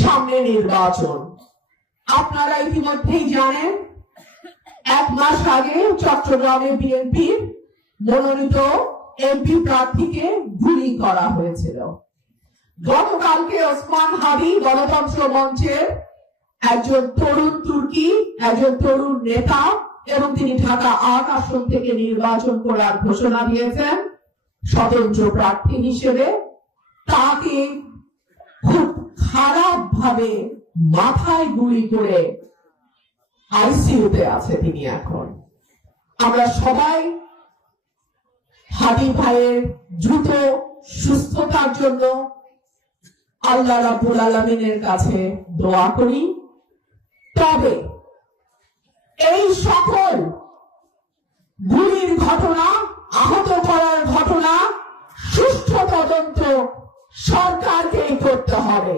সামনে নির্বাচন। আপনারা ইতিমধ্যেই জানেন 1 মাস আগে চট্টগ্রামে বিএনপির মনোনীত এমপি প্রার্থীকে গুলি করা হয়েছিল। গতকালকে ওসমান হাদি গণতন্ত্র মঞ্চের একজন তরুণ তুর্কি, একজন তরুণ নেতা, এবং তিনি ঢাকা 8 আসন থেকে নির্বাচন করার ঘোষণা দিয়েছেন স্বতন্ত্র প্রার্থী হিসেবে। তাকে খুব খারাপ ভাবে মাথায় গুলি করে আইসিইউতে আছে তিনি এখন। আমরা সবাই হাদি ভাইয়ের দ্রুত সুস্থতার জন্য আল্লাহ রাব্বুল আলামিনের কাছে দোয়া করি। তবে এই সকল গুলির ঘটনা, আহত করার ঘটনা সুষ্ঠু তদন্ত সরকারকেই করতে হবে।